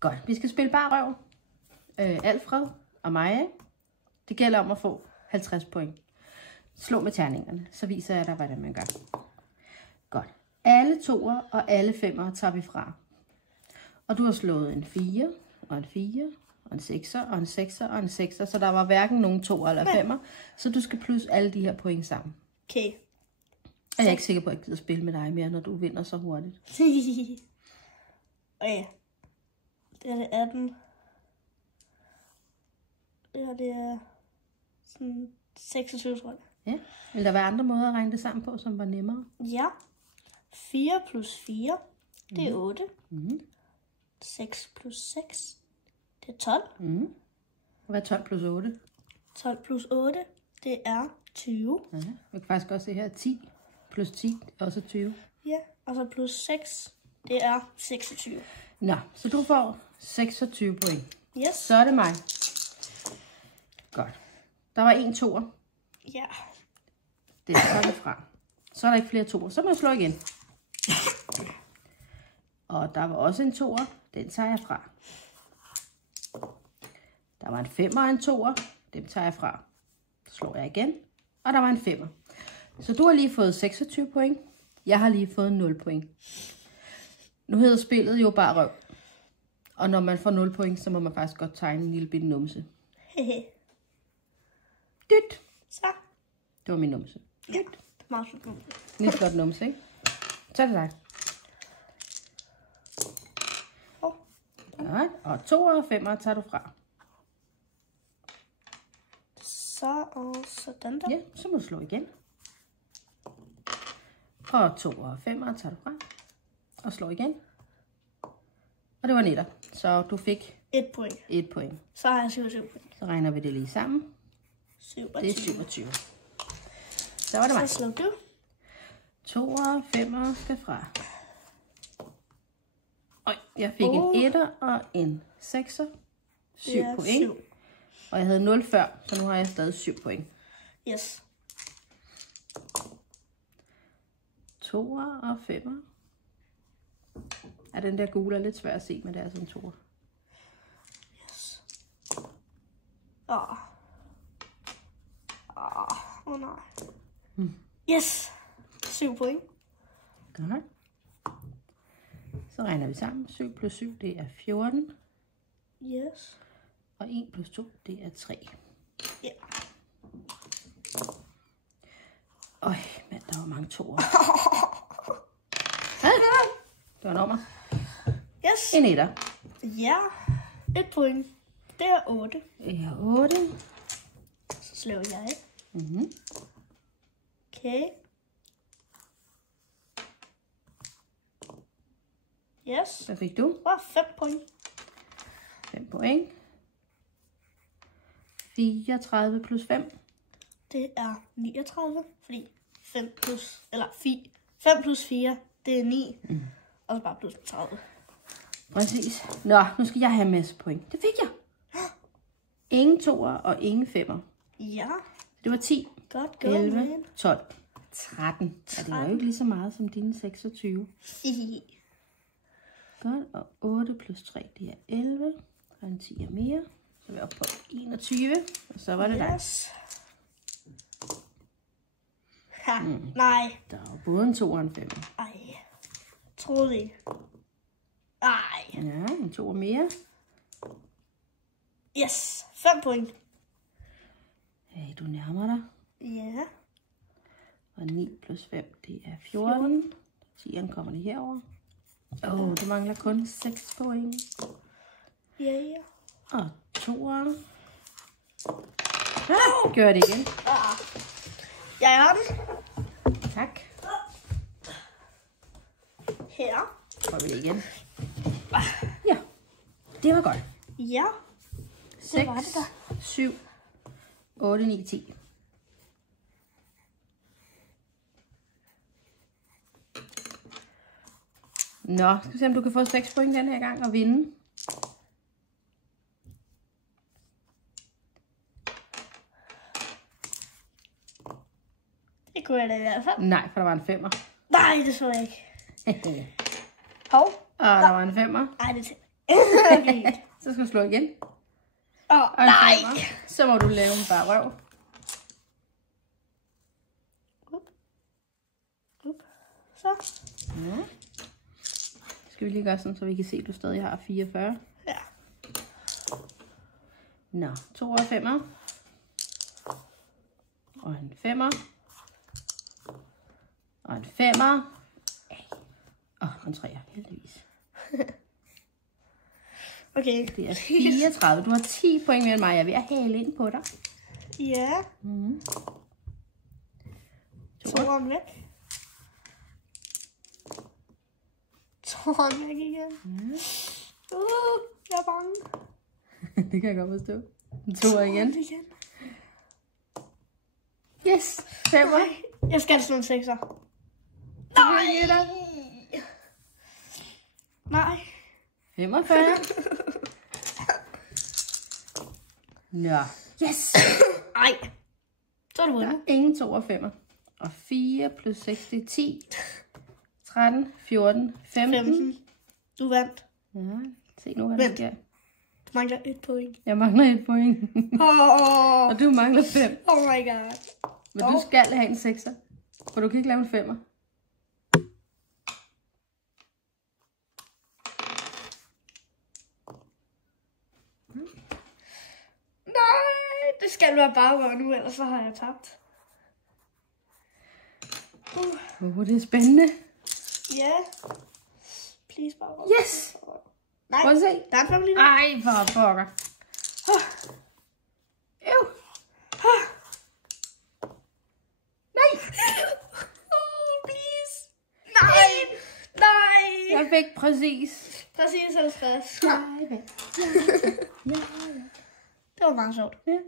Godt. Vi skal spille bare røv. Alfred og mig. Det gælder om at få 50 point. Slå med terningerne, så viser jeg dig, hvordan man gør. Godt. Alle toer og alle femmer tager vi fra. Og du har slået en 4, og en 4, og en 6'er, og en 6'er, og en 6'er. Så der var hverken nogen toer eller femmer. Så du skal plus alle de her point sammen. Okay. Og jeg er ikke sikker på, at jeg gider spille med dig mere, når du vinder så hurtigt. Okay. Det er det 18. Det er sådan 26, tror jeg. Ja. Vil der være andre måder at regne det sammen på, som var nemmere? Ja. 4 plus 4, det er 8. Mm. 6 plus 6, det er 12. Mm. Hvad er 12 plus 8? 12 plus 8, det er 20. Ja. Vi kan faktisk også se her 10 plus 10 er også 20. Ja, og så plus 6, det er 26. Nå, så du får 26 point. Yes. Så er det mig. Godt. Der var en toer. Ja. Det er så fra. Så er der ikke flere toer. Så må jeg slå igen. Og der var også en toer. Den tager jeg fra. Der var en femmer og en toer. Dem tager jeg fra. Så slår jeg igen. Og der var en femmer. Så du har lige fået 26 point. Jeg har lige fået 0 point. Nu hedder spillet jo bare røv. Og når man får 0 point, så må man faktisk godt tegne en lille bitte numse. Dyt. Så. Det var min numse. Ja, meget sødt numse. Lidt godt numse, ikke? Så er det dig. Godt. Og 2 og 5 tager du fra. Så og sådan der. Ja, så må du slå igen. Og 2 og 5 tager du fra. Og slå igen. Og det var netter. Så du fik 1 point. 1 point. Så har jeg 27 point. Så regner vi det lige sammen. 27. Det er 27. Så var det mig. Så slår du. 2 og 5 skal fra. Øj, jeg fik en 1'er og en 6'er. 7 point. 7. Og jeg havde 0 før, så nu har jeg stadig 7 point. Yes. 2 og 5. Ja, den der gule er lidt svær at se, men det er sådan 2. Yes. Nej. Yes. 7 point. Godt. Så regner vi sammen. 7 plus 7, det er 14. Yes. Og 1 plus 2, det er 3. Ja. Øj, mand, der var mange toer. Det var nummer. Yes. En etter. Ja. 1 point. Det er 8. Det er 8. Så slår jeg. Mm-hmm. Okay. Yes. Hvad fik du? 5 point. 5 point. 34 plus 5. Det er 39, fordi 5 plus 4, det er 9. Og så bare plus 30. Præcis. Nå, nu skal jeg have en masse point. Det fik jeg. Ingen toer og ingen femmer. Ja. Det var 10, Godt gået, 11, man. 12, 13. Ja, det var jo ikke lige så meget som dine 26. Godt, og 8 plus 3, det er 11. Og en 10 mere. Så er vi oppe på 21. Og så var det dig. Yes. Ha, nej. Der var både en 2 og en 5. Ej. Troede ikke. Ej. Ja, en 2 mere. Yes. 5 point. Hey, du nærmer dig. Ja. Og 9 plus 5, det er 14. 10'eren kommer lige herover. Du mangler kun 6 point. Ja. Og 2'eren. Gør det igen. Jeg har den. Tak. Her. Prøver vi det igen. Ja, det var godt. Ja. 6, var det der. 7, 8, 9, 10. Nå, skal vi se, om du kan få 6 point den her gang og vinde. Det kunne jeg da i hvert fald. Nej, for der var en 5'er. Nej, det så jeg ikke. Hov. Og der var en 5'er. Ej, det Så skal du slå igen. Åh, Og en nej. femmer. Så må du lave en bare røv. Så. Ja. Skal vi lige gøre sådan, så vi kan se, at du stadig har 44. Ja. Nå, 2 og 5'er. Og en 5'er. Og en 5'er. Og en 3'er, heldigvis. Okay. Det er 34. Du har 10 point mere end mig. Jeg er ved at hale ind på dig. Ja. Mm. 2 om væk. 2 om væk igen. Jeg er bange. Det kan jeg godt forstå. 2 igen. Yes, 5'er. Jeg skal slå en 6'er. Nej! Nej. 45. Nå. Yes! Ej. Så er du vundet. Ingen 2 og 5'er. Og 4 plus 6, det er 10. 13, 14, 15. 15. Du vandt. Ja, se nu, hvad der sker. Du mangler 1 point. Jeg mangler 1 point. Og du mangler 5. Oh my god. Men du skal have en 6'er. For du kan ikke lave en 5'er. Nej, det skal være bare nu, ellers så har jeg tabt. Det er spændende. Ja. Please bare. Yes! Nej, Prøv at se. der er en 5 lige nu. Ej, for pokker. Ew. Nej. Please. Nej. Nej. Jeg fik præcis. Præcis 50. Nej, Det var meget sjovt. ja.